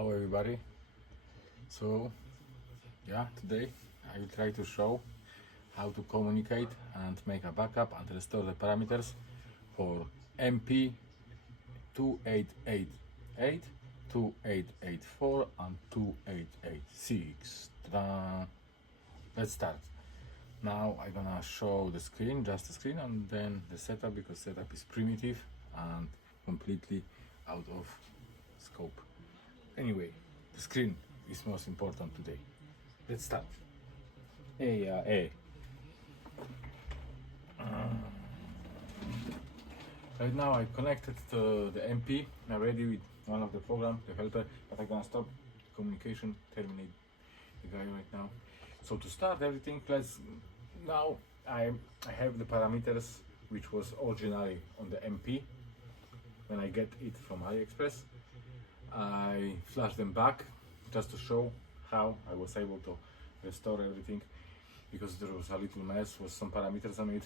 Hello everybody. So today I will try to show how to communicate and make a backup and restore the parameters for MP2888, 2884 and 2886. Ta-da! Let's start. Now I'm gonna show the screen, just the screen, and then the setup, because setup is primitive and completely out of scope. Anyway, the screen is most important today. Let's start. A. Right now I connected to the MP already with one of the program, the helper, but I'm gonna stop communication, terminate the guy right now. So to start everything, now I have the parameters which was originally on the MP when I get it from AliExpress. I flash them back just to show how I was able to restore everything, because there was a little mess with some parameters on it.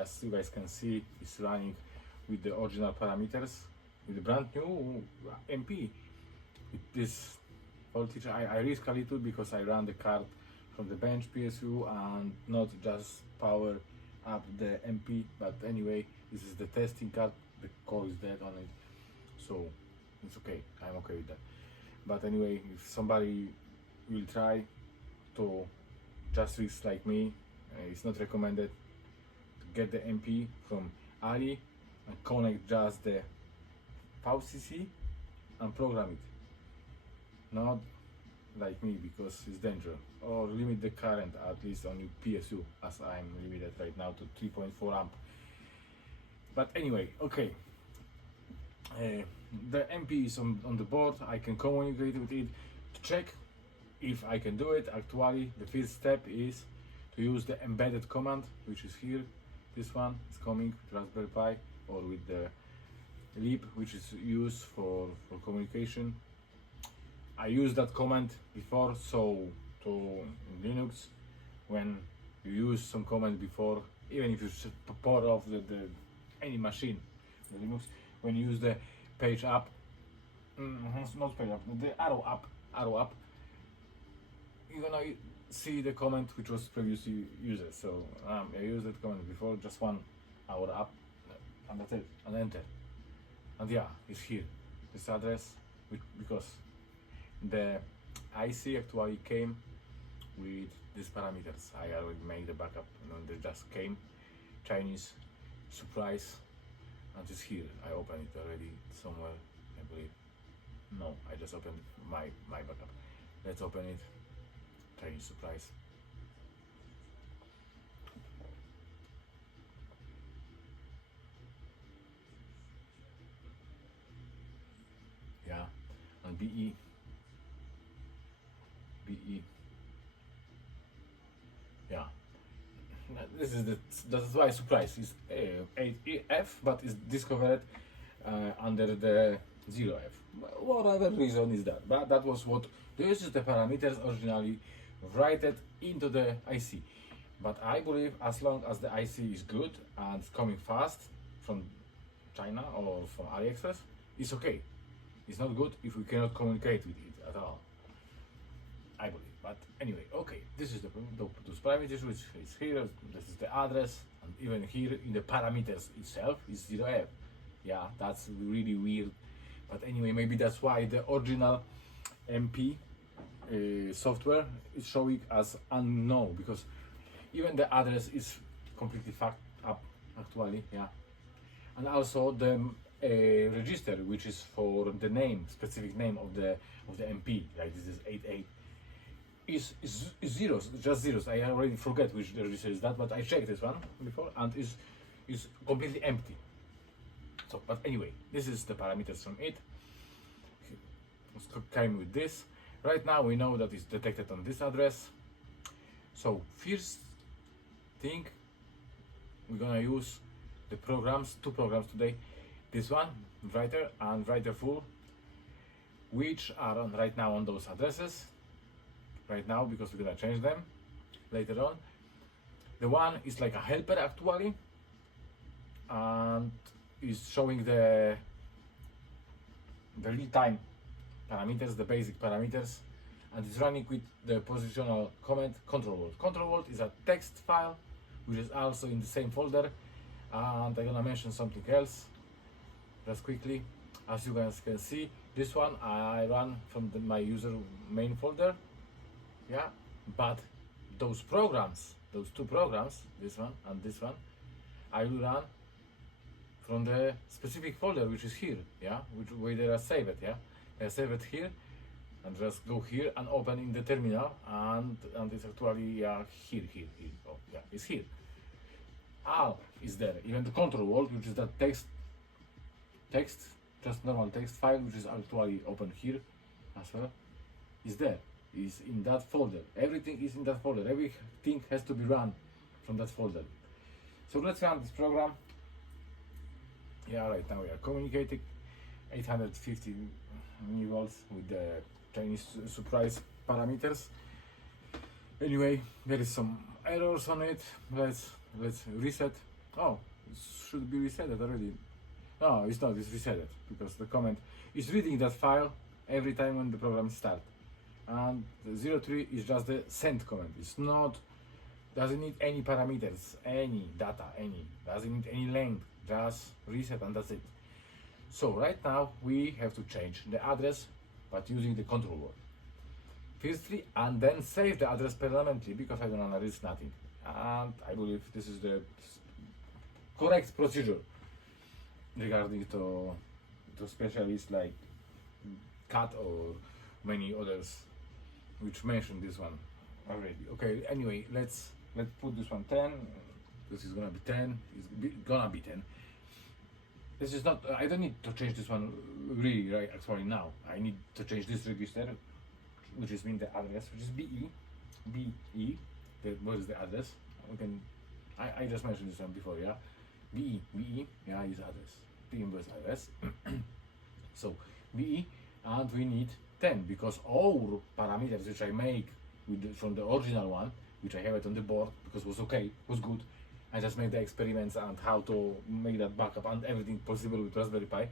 As you guys can see, it's running with the original parameters with the brand new MP. With this voltage, I risk a little because I ran the card from the bench PSU and not just power up the MP. But anyway, this is the testing card, the core is dead on it, so it's okay, I'm okay with that. But anyway, if somebody will try to just risk like me, it's not recommended to get the MP from Ali and connect just the VCC and program it. Not like me, because it's dangerous. Or limit the current at least on your PSU, as I'm limited right now to 3.4 amp. But anyway, okay. The MP is on the board. I can communicate with it. To check if I can do it, actually the first step is to use the embedded command, which is here. This one is coming with Raspberry Pi or with the lib, which is used for communication. I used that command before, so to Linux, when you use some command before, even if you power off the any machine, the Linux, when you use the page up, not page up, the arrow up, you're gonna see the command which was previously used. So I used that command before, just 1 hour up, and that's it, and enter. And yeah, it's here, this address, because the IC actually came with these parameters. I already made the backup, they just came, Chinese surprise. And it's here. I opened it already somewhere, I believe. No, I just opened my backup. Let's open it. Chinese surprise. Yeah, and BE. Yeah. This is that's why surprise is 8F, but is discovered under the 0F. Whatever reason is that, but that was what this is the parameters originally write it into the IC. But I believe as long as the IC is good and coming fast from China or from AliExpress, it's okay. It's not good if we cannot communicate with it at all, I believe. But anyway, okay, this is those parameters which is here. This is the address, and even here in the parameters itself is 0F. Yeah, that's really weird. But anyway, maybe that's why the original MP software is showing as unknown, because even the address is completely fucked up actually. Yeah, and also the register, which is for the name, specific name of the MP, like this is 88. Is zeros, just zeros. I already forget which register is that, but I checked this one before and is completely empty. So, but anyway, this is the parameters from it. It's came with this. Right now we know that it's detected on this address. So first thing, we're gonna use the programs, 2 programs today. This one, writer and writer full, which are on right now on those addresses. Right now, because we're gonna change them later on. The one is like a helper actually, and is showing the real-time parameters, the basic parameters, and it's running with the positional command control world. Control world is a text file which is also in the same folder, and I'm gonna mention something else just quickly. As you guys can see, this one I run from my user main folder, yeah, but those programs, those two programs, this one and this one, I will run from the specific folder which is here, yeah, which way they are saved, yeah. They are saved here, and just go here and open in the terminal, and it's actually here. Oh yeah, it's here. All is there. Even the control world, which is that text, just normal text file, which is actually open here as well, is there. Is in that folder. Everything is in that folder. Everything has to be run from that folder. So let's run this program. Yeah, right now we are communicating 850 millivolts with the Chinese surprise parameters. Anyway, there is some errors on it. Let's reset. Oh, it should be resetted already. No, it's not. It's resetted because the command is reading that file every time when the program starts. And the 03 is just the send command. It's not, doesn't need any parameters, any data, doesn't need any length, just reset and that's it. So right now we have to change the address, but using the control word. Firstly, and then save the address permanently, because I don't want to risk nothing. And I believe this is the correct procedure regarding to specialists like Cat or many others which mentioned this one already. Okay, anyway, let's put this one 10. This is gonna be 10. It's gonna be 10. This is not, I don't need to change this one really right actually now. I need to change this register, which is mean the address, which is BE. What is the address? We can, I just mentioned this one before, yeah. BE, yeah, is address. The inverse address. So BE, and we need 10 because all parameters which I make from the original one, which I have it on the board because it was okay, was good. I just made the experiments and how to make that backup and everything possible with Raspberry Pi.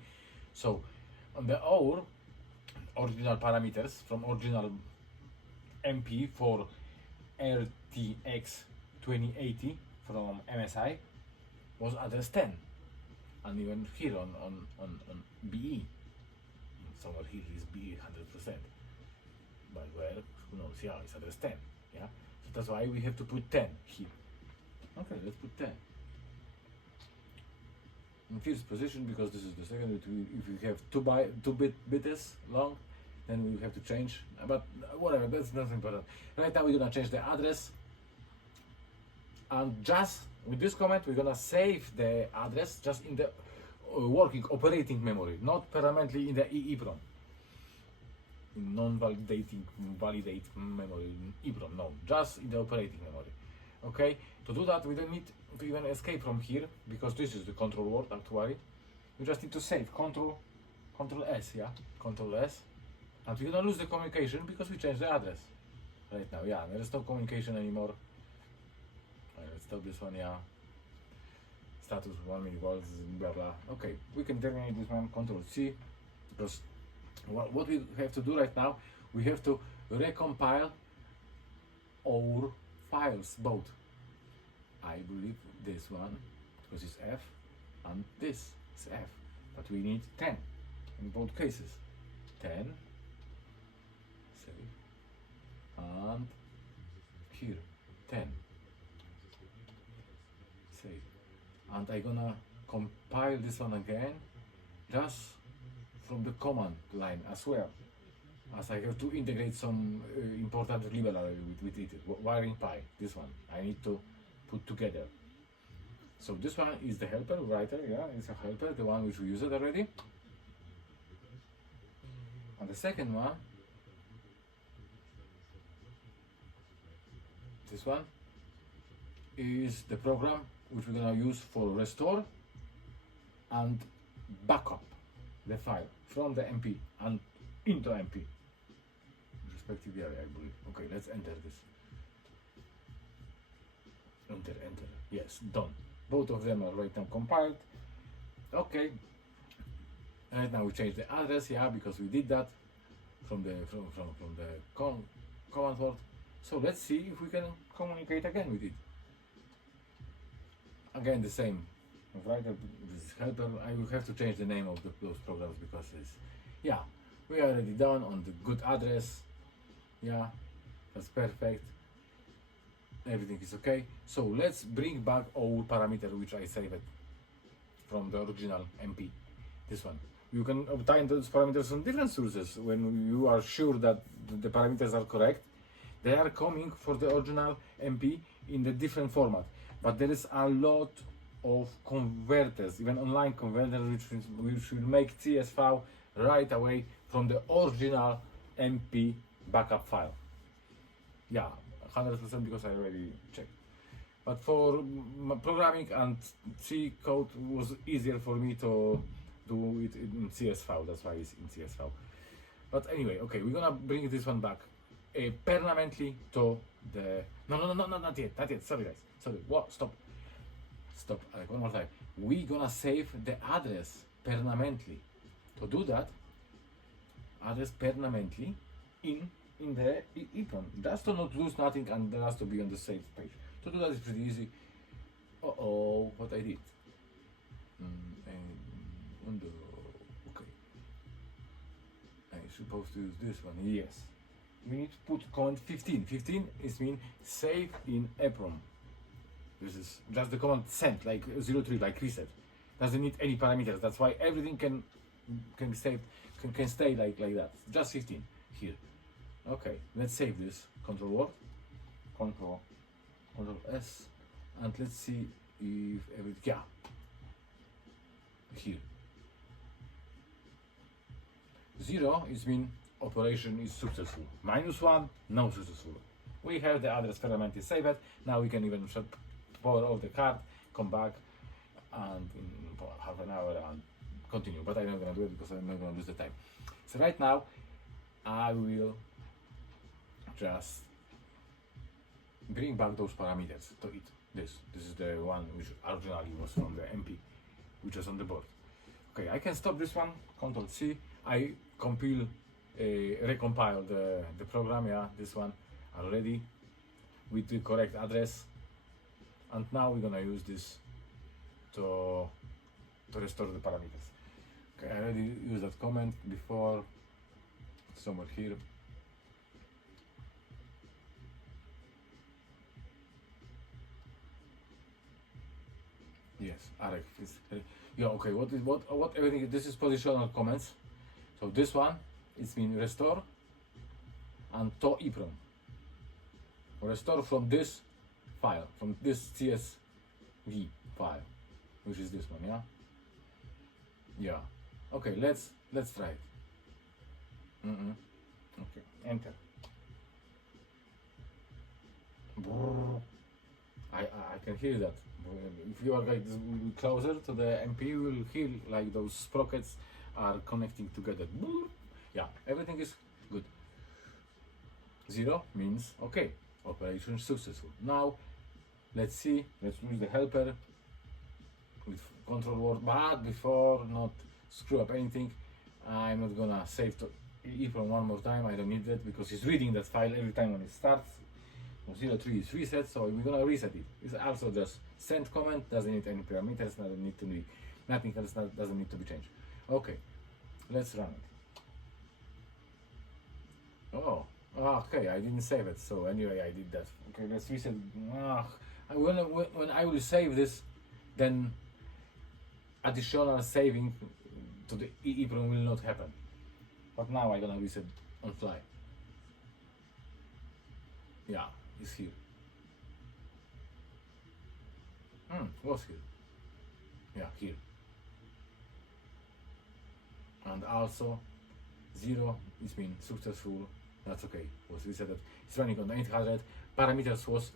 So on the all original parameters from original MP for RTX 2080 from MSI was address 10, and even here on BE, somewhere here is BE 100%, but where, who knows, yeah, it's address 10, yeah, so that's why we have to put 10 here. Okay, let's put 10 in first position because this is the second. If we have 2 bits long, then we have to change, but whatever, that's not important. Right now we're gonna change the address, and just with this command we're gonna save the address just in the working operating memory, not permanently in the EEPROM, in non-validating validate memory in EEPROM, no, just in the operating memory. Okay, to do that we don't need to even escape from here because this is the control word actually. We just need to save control S, yeah, control S, and we're gonna lose the communication because we changed the address right now. Yeah, there is no communication anymore. Let's stop this one, yeah. Status 1 millivolts, blah blah. Okay, we can terminate this one, control C, because what we have to do right now, we have to recompile our files, both. I believe this one, because it's F, and this is F, but we need 10 in both cases. 10, save, and here, 10, save. And I'm gonna compile this one again, just from the command line as well, as I have to integrate some important library with it, wiring pi, this one, I need to put together. So this one is the helper writer, yeah, it's a helper, the one which we used already. And the second one, this one, is the program which we're gonna use for restore and backup the file from the MP and into MP, respectively, I believe. Okay, let's enter this. Enter, yes, done. Both of them are right now compiled. Okay, right now we change the address, yeah, because we did that. from the command word. So let's see if we can communicate again with it. Again the same. Right, this helper. I will have to change the name of those programs because it's, yeah, we are already done on the good address. Yeah, that's perfect. Everything is okay. So let's bring back all parameter which I saved from the original MP. This one. You can obtain those parameters from different sources when you are sure that the parameters are correct. They are coming for the original MP in the different format, but there is a lot of converters, even online converters, which will make CSV right away from the original MP backup file. Yeah, 100% because I already checked. But for programming and C code was easier for me to do it in CSV. That's why it's in CSV. But anyway, okay, we're gonna bring this one back permanently to the no, not yet. Sorry guys, sorry. What? Stop. Like one more time. We're gonna save the address permanently. To do that, address permanently in the EEPROM. Just to not lose nothing and just to be on the safe page. To do that is pretty easy. What I did. Okay. I'm supposed to use this one. Yes. We need to put command 15. 15 is mean save in EEPROM. This is just the command send, like 03, like reset. Doesn't need any parameters. That's why everything can stay like that. Just 15 here. Okay, let's save this. Control what? Control S, and let's see if everything. Yeah. Here. 0 is mean operation is successful. -1, no successful. We have the address permanently saved. Now we can even shut power off the card, come back, and in half an hour and continue. But I'm not gonna do it because I'm not gonna lose the time. So right now, I will just bring back those parameters to it. This is the one which originally was from the MP, which was on the board. Okay, I can stop this one. Control C. I recompile the program. Yeah, this one already with the correct address. And now we're gonna use this to restore the parameters. Okay, I already used that command before, somewhere here. Yes, Arek is yeah. Okay, what everything? This is positional comments. So this one it's mean restore and to EEPROM. Restore from this file, from this CSV file, which is this one, yeah. Yeah. Okay, let's try it. Okay, enter. I can hear that. If you are like closer to the MP, you will hear like those sprockets are connecting together. Yeah, everything is good. 0 means okay, operation successful. Now let's see, let's use the helper with control word, but before not screw up anything, I'm not gonna save to EEPROM one more time. I don't need that because it's reading that file every time when it starts. 03 is reset, so we're gonna reset it. It's also just send command, doesn't need any parameters, doesn't need to be nothing else, doesn't need to be changed. Okay, let's run it. Okay, I didn't save it, so anyway I did that. Okay, let's reset. When I will save this, then additional saving to the EEPROM will not happen. But now I'm gonna reset on fly. Yeah, it's here. Was here. Yeah, here. And also 0 is mean successful. That's okay. Was reset. It's running on 800. Parameters was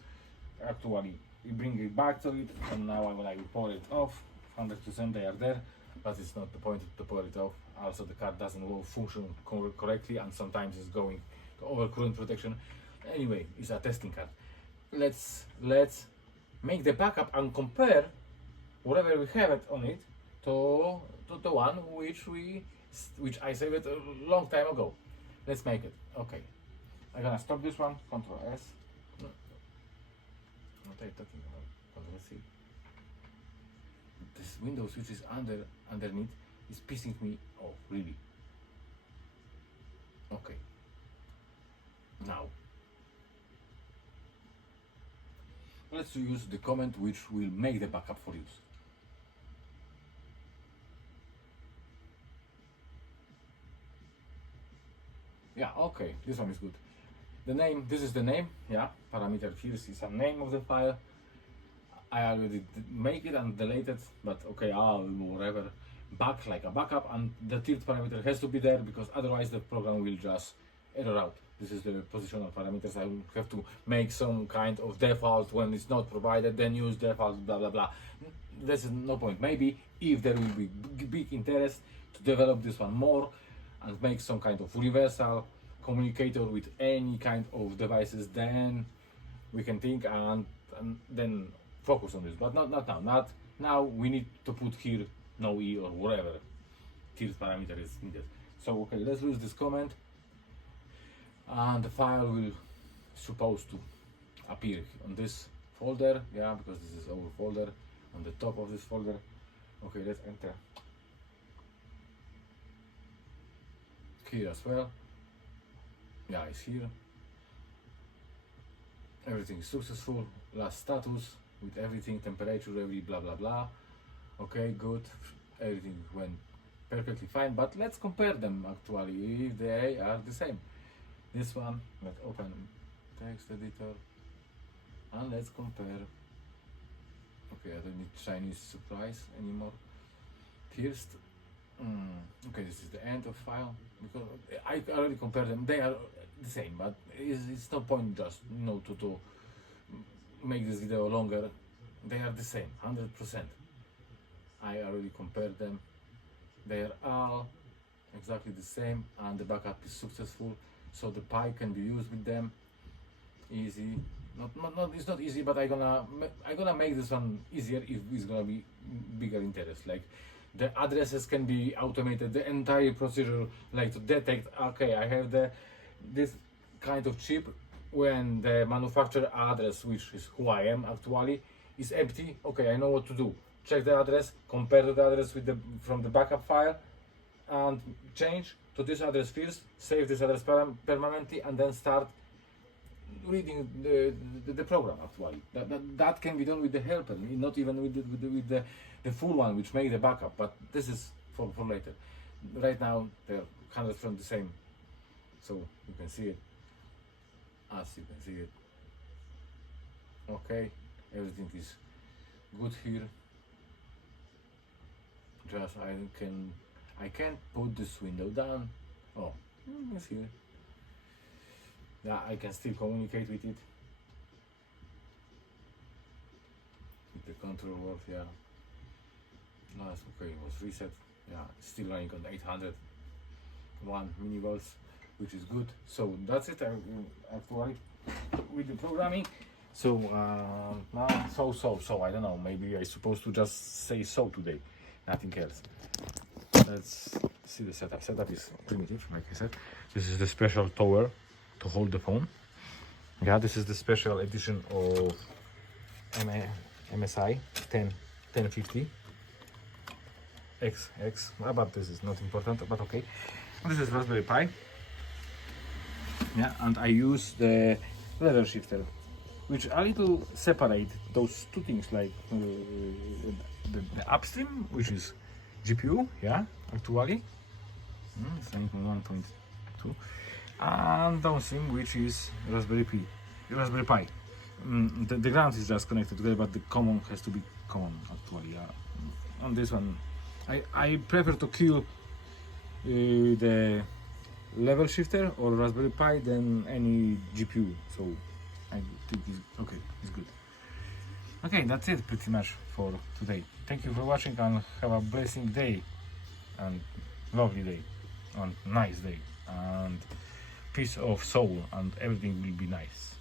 actually we bring it back to it, and now when I will power it off, 100% they are there, but it's not the point to power it off. Also the card doesn't function correctly, and sometimes it's going to overcurrent protection. Anyway, it's a testing card. Let's make the backup and compare whatever we have it on it to the one which I saved a long time ago. let's make it. Okay, I'm gonna stop this one. Control S. No, what are you talking about? Control C. This Windows which is underneath is pissing me off, really. Okay. Now let's use the command which will make the backup for use. Yeah, okay, this one is good. The name, this is the name, yeah, parameter here is some name of the file. I already make it and delete it, but okay, whatever. Back like a backup, and the tilt parameter has to be there because otherwise the program will just error out. This is the positional parameters. I will have to make some kind of default when it's not provided, then use default, blah blah blah. There's no point. Maybe if there will be big interest to develop this one more and make some kind of universal communicator with any kind of devices, then we can think and then focus on this. But not now. Not now. We need to put here no E or whatever tilt parameter is needed. So okay, let's use this command, and the file will supposed to appear on this folder, yeah, because this is our folder, on the top of this folder. Okay, let's enter here as well. Yeah, it's here. Everything is successful. Last status with everything, temperature, every blah blah blah. Okay, good. Everything went perfectly fine, but let's compare them actually if they are the same. This one, let's open text editor and let's compare. Okay, I don't need Chinese surprise anymore. First, okay, this is the end of file because I already compared them. They are the same, but it's no point just to make this video longer. They are the same, 100%. I already compared them. They are all exactly the same, and the backup is successful. So the Pi can be used with them. Easy. Not it's not easy, but I'm gonna make this one easier if it's gonna be bigger interest. Like the addresses can be automated, the entire procedure, like to detect. Okay, I have this kind of chip when the manufacturer address, which is who I am actually, is empty. Okay, I know what to do. Check the address, compare the address with from the backup file, and change to this address first. Save this address permanently, and then start reading the program. Actually, that can be done with the helper, not even with the full one, which make the backup. But this is for later. Right now they're 100% the same, so you can see it. As you can see it. Okay, everything is good here. Just I can't put this window down. Oh, it's here. Yeah, I can still communicate with it. With the control word, yeah. Last, okay, it was reset. Yeah, it's still running on 801 millivolts, which is good. So that's it. Actually, with the programming. So now, so I don't know. Maybe I'm supposed to just say so today. Nothing else. Let's see the setup. Setup is primitive, like I said. This is the special tower to hold the phone. Yeah, this is the special edition of MSI 1050 XX. But this is not important, but okay. This is Raspberry Pi. Yeah, and I use the level shifter, which a little separate those two things, like the upstream, which is GPU, yeah, actually, it's 1.2, and downstream, which is Raspberry Pi. The ground is just connected together, but the common has to be common actually. Yeah. On this one, I prefer to kill the level shifter or Raspberry Pi than any GPU. So I think it's okay. It's good. Okay, that's it pretty much for today. Thank you for watching and have a blessing day and lovely day and nice day and peace of soul and everything will be nice.